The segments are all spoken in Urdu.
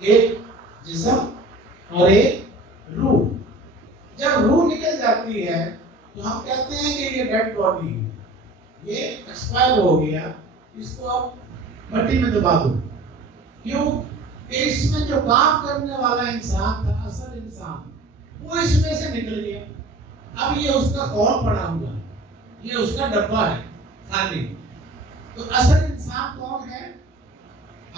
ایک جسم اور ایک روح. جب روح نکل جاتی ہے تو ہم کہتے ہیں کہ یہ ڈیڈ باڈی ہے, یہ ایکسپائر ہو گیا, اس کو اب مٹی میں دبا دو. کیوں کہ اس میں جو کام کرنے والا انسان تھا, اصل انسان, وہ اس میں سے نکل گیا. اب یہ اس کا کون پڑا ہوا, یہ اس کا ڈبہ ہے خالی. تو اصل انسان کون ہے؟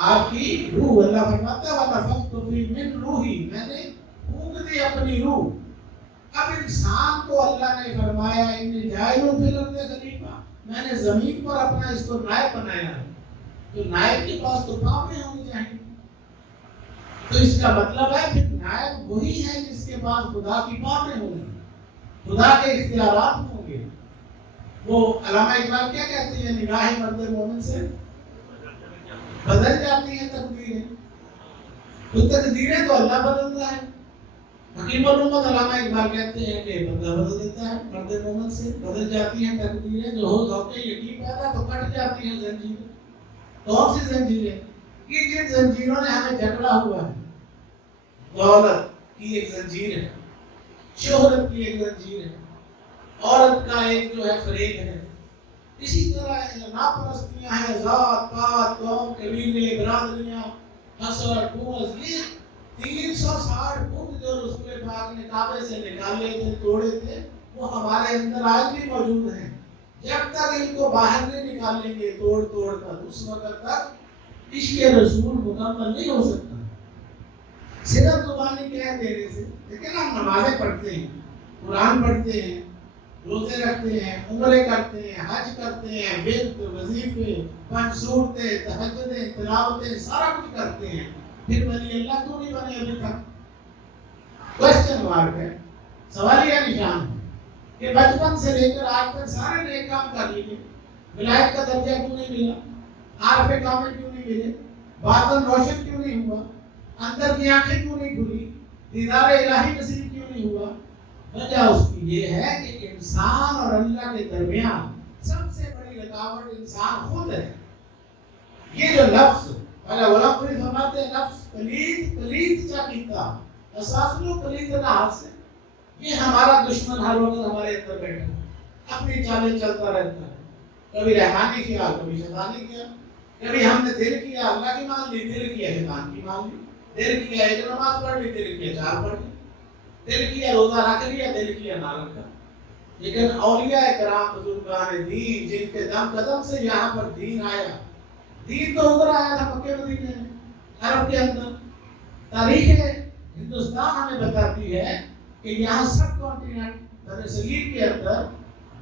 آپ کی روح. اللہ فرماتا ہے وَنَفَخْتُ فِيهِ مِنْ رُوحِي, میں نے پھونک دی اپنی روح. اب انسان کو اللہ نے فرمایا اِنِّی جَاعِلٌ فِي الْأَرْضِ خَلِیفَۃً, میں نے زمین پر اپنا اس کو نائب بنایا ہے. تو نائب کے پاس تو پاؤں ہونی چاہیے. تو اس کا مطلب ہے کہ نائب وہی ہے جس کے پاس خدا کی پاؤں ہوں گی, خدا کے اختیارات ہوں گے. وہ علامہ اقبال کیا کہتے ہیں, نگاہ مرد مومن سے بدل جاتی ہیں تقدیریں. تو تقدیریں تو اللہ بدلتا ہے. حکیم الامت علامہ اقبال کہتے ہیں کہ بندہ بدل دیتا ہے, مرد مومن سے بدل جاتی ہیں تقدیریں. جو ہو ذوق یقین پیدا تو کٹ جاتی ہیں زنجیریں. کون سی زنجیریں؟ یہ جن زنجیروں نے ہمیں جکڑا ہوا ہے. دولت کی ایک زنجیر ہے, شہرت کی ایک زنجیر ہے, عورت کا ایک جو ہے فریب ہے. اسی طرح ناپرستیاں ہیں, ذات پات قوم قبیلے برادریاں حسر کوز, یہ 360 فٹ جو رسول پاک نے کعبے سے نکالے تھے, توڑے تھے, وہ ہمارے اندر آج بھی موجود ہیں. جب تک ان کو باہر نہیں نکالیں گے توڑ توڑ کر, اس وقت تک عشق رسول مکمل نہیں ہو سکتا. صرف زبانی کہہ دینے سے, لیکن ہم نمازیں پڑھتے ہیں, قرآن پڑھتے ہیں, روزے رکھتے ہیں, عمرے کرتے ہیں, حج کرتے ہیں, ورد وظیفے پنج صورتیں تہجدیں تلاوتیں سارا کچھ کرتے ہیں, پھر ولی اللہ کیوں نہیں بنے ابھی تک؟ کوشچن مارک ہے, سوالیہ نشان ہے کہ بچپن سے لے کر آج تک سارے نیک کام کر لیے, ولایت کا درجہ کیوں نہیں ملا, عارف کامل کیوں نہیں ملے, باطن روشن کیوں نہیں ہوا, اندر کی آنکھیں کیوں نہیں کھلی, دیدار الہی نصیب کیوں نہیں ہوا؟ وجہ اس کی یہ ہے کہ انسان اور اللہ کے درمیان سب سے بڑی رکاوٹ انسان خود ہے. یہ جو لفظ علماء فرماتے ہیں نفس پلید چاکیتا اساس لو پلید نہ سے, یہ ہمارا دشمن ہر وقت ہمارے اندر بیٹھا ہے, اپنی چالیں چلتا رہتا ہے. کبھی رحمانی کیا, کبھی شیطانی کیا. کبھی ہم نے دل کیا اللہ کی مان لی, دل کیا شیطان کی مان لی. دل کیا ایک نماز پڑھ لی, دل کیا 4 پڑھ لی. دل کیا روزہ رکھ لیا, دل کیا نہ رکھا. لیکن اولیاء کرام بزرگان دین جن کے دم قدم سے یہاں پر دین آیا, دین تو ادھر آیا تھا مکے مدینے میں, عرب کے اندر. تاریخ ہندوستان ہمیں بتاتی ہے کہ یہاں سب کانٹیننٹ برصغیر کے اندر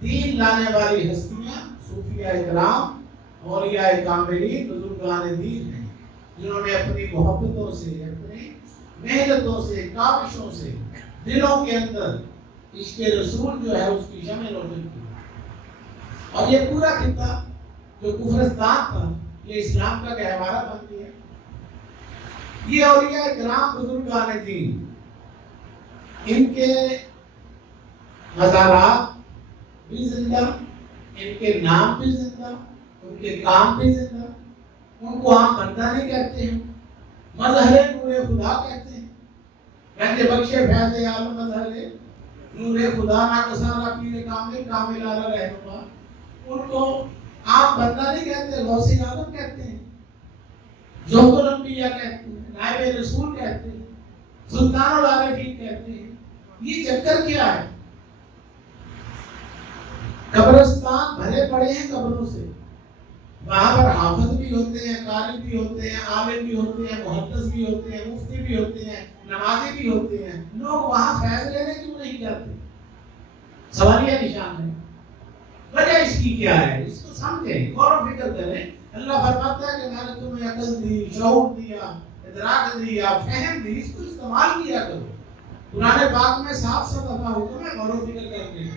دین لانے والی ہستیاں صوفیاء کرام, اولیاء کاملین, بزرگان دین ہیں, جنہوں نے اپنی محبتوں سے, اپنی محنتوں سے, کاوشوں سے دلوں کے اندر عشق رسول جو ہے اس کی شمع روشن کی. اور یہ پورا خطہ جو کفرستان تھا یہ اسلام کا گہوارہ بن گیا. یہ اولیاء کرام بزرگان دین, ان کے مزارات بھی زندہ, ان کے نام بھی زندہ, ان کے کام بھی زندہ. ان کو عام بندہ نہیں کہتے ہیں, مظہر نور خدا کہتے ہیں. گنج بخش فیض عالم مظہر نور خدا ناقصانہ پیر کامل کامل اعلی رہنما. ان کو عام بندہ نہیں کہتے, غوث اعظم کہتے ہیں, ذوق الانبیاء کہتے ہیں, نائب رسول کہتے ہیں, سلطان العارفین کہتے ہیں. یہ چکر کیا ہے؟ قبرستان بھرے پڑے ہیں قبروں سے. وہاں پر حافظ بھی ہوتے ہیں, قاری بھی ہوتے ہیں, عالم بھی ہوتے ہیں, محدث بھی ہوتے ہیں, مفتی بھی ہوتے ہیں, نمازی بھی ہوتے ہیں. لوگ وہاں فیض لینے کیوں نہیں جاتے؟ سوالیہ نشان ہے. وجہ اس کی کیا ہے؟ اس کو سمجھیں, غور و فکر کریں. اللہ فرماتا ہے کہ میں نے تمہیں عقل دی, شعور دیا, ادراک دیا, فہم دی, اس کو استعمال کیا کرو. قرآن پاک میں 700 دفعہ حکم ہے غور و فکر کرنے کا.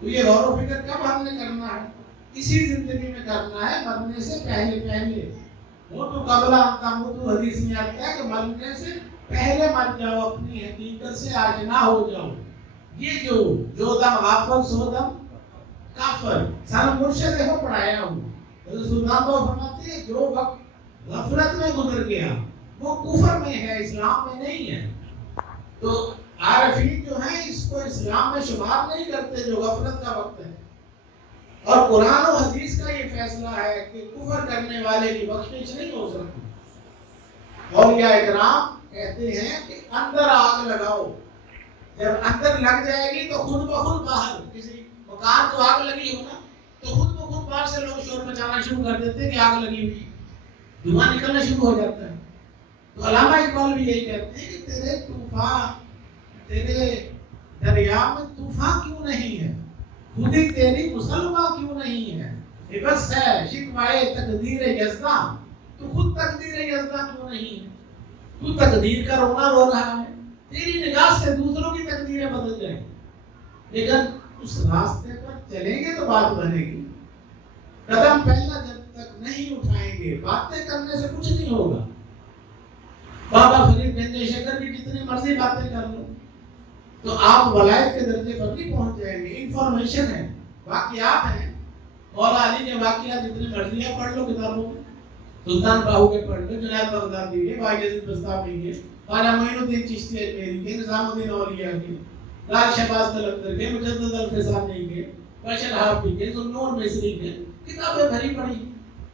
تو یہ غور و فکر کب ہم نے کرنا ہے؟ اسی زندگی میں کرنا ہے, مرنے سے پہلے. وہ تو قبل تموت حدیث میں آتا ہے کہ مرنے سے پہلے مر جاؤ, اپنی حقیقت سے آشنا ہو جاؤ. یہ جو دم غافل سو دم کافر, سارا مرشد ہو پڑھایا ہوں. سلطان بہو فرماتے ہیں جو وقت غفلت میں گزر گیا وہ کفر میں ہے، اسلام میں نہیں ہے. تو عارفین جو ہیں اس کو اسلام میں شمار نہیں کرتے، جو غفلت کا وقت ہے. اور قرآن و حدیث کا یہ فیصلہ ہے کہ کفر کرنے والے کی بخشش نہیں ہو سکتی. اولیاء اکرام کہتے ہیں کہ اندر آگ لگاؤ، جب اندر لگ جائے گی تو خود بخود باہر، کسی مکان کو آگ لگی ہو نا تو خود بخود باہر سے لوگ شور مچانا شروع کر دیتے ہیں کہ آگ لگی ہوئی، دھواں نکلنا شروع ہو جاتا ہے. تو علامہ اقبال بھی یہی کہتے ہیں کہ تیرے طوفان، تیرے دریا میں طوفان کیوں نہیں ہے، خودی تیری مسلمہ کیوں نہیں ہے. یہ بس ہے شکوائے تقدیر یزداں، تو خود تقدیر یزداں کیوں نہیں ہے. تو تقدیر کا رونا رو رہا ہے، تیری نگاہ سے دوسروں کی تقدیریں بدل جائیں، لیکن اس راستے پر چلیں گے تو بات بنے گی. قدم پہلا جب تک نہیں اٹھائیں گے باتیں کرنے سے کچھ نہیں ہوگا. بابا فرید گنج شکر کی جتنی مرضی باتیں کر لو تو آپ ولایت کے درجے پر نہیں پہنچ جائیں گے. انفارمیشن ہے، واقعات ہیں. مولا علی کے واقعات جتنی مرضی ہے پڑھ لو کتابوں میں، سلطان باہو کے پڑھ لو، جنید بغدادی کے، باقی یزید بستامی کے، خواجہ معین الدین چشتی اجمیری کے، نظام الدین اولیاء کے، لال شہباز قلندر کے، مجدد الفسانی کے، بشر حافظ کے، ذوالنور مصری کے، کتابیں بھری پڑی،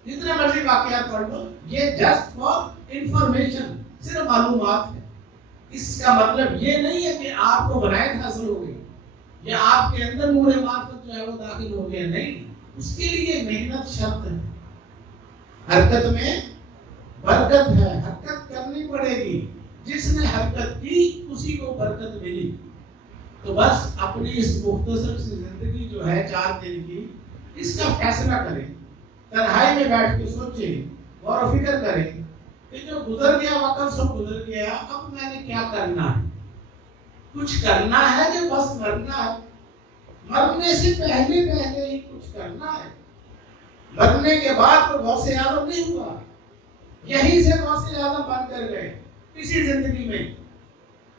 جتنے مرضی واقعات پڑھ لو. یہ جسٹ فار انفارمیشن، صرف معلومات ہے. اس کا مطلب یہ نہیں ہے کہ آپ کو ولایت حاصل ہو گئی یا آپ کے اندر نور معرفت جو ہے وہ داخل ہو گیا. نہیں، اس کے لیے محنت شرط ہے. حرکت میں برکت ہے، حرکت کرنی پڑے گی. جس نے حرکت کی اسی کو برکت ملی. تو بس اپنی اس مختصر سی زندگی جو ہے 4 دن کی، اس کا فیصلہ کریں، تنہائی میں بیٹھ کے سوچیں، غور و فکر کریں کہ جو گزر گیا وقت سو گزر گیا، اب میں نے کیا کرنا ہے. کچھ کرنا ہے کہ بس مرنا ہے. مرنے سے پہلے ہی کچھ کرنا ہے. مرنے کے بعد تو غوث اعظم نہیں ہوا، یہیں سے غوث اعظم بن کر گئے اسی زندگی میں.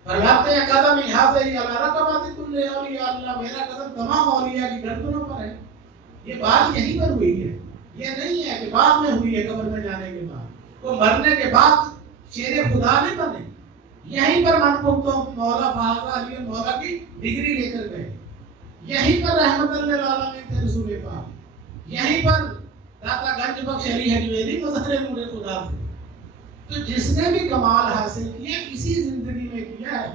فرماتے ہیں قدم احاطہ علی رقبات کل اولیاء اللہ، میرا قدم تمام اولیاء کی گردنوں پر ہے. یہ بات یہیں پر ہوئی ہے، یہ نہیں ہے کہ بعد میں ہوئی ہے قبر میں جانے کے بعد. وہ مرنے کے بعد شیر خدا نہیں بنے، یہیں پر منقبتوں مولا فاضلہ علی مولا کی ڈگری لے کر گئے. یہیں پر رحمت اللہ للعالمین تھے رسول پاک. یہیں پر داتا گنج بخش علی حجویری مظہر نور خدا تھے. تو جس نے بھی کمال حاصل کیا اسی زندگی میں کیا ہے.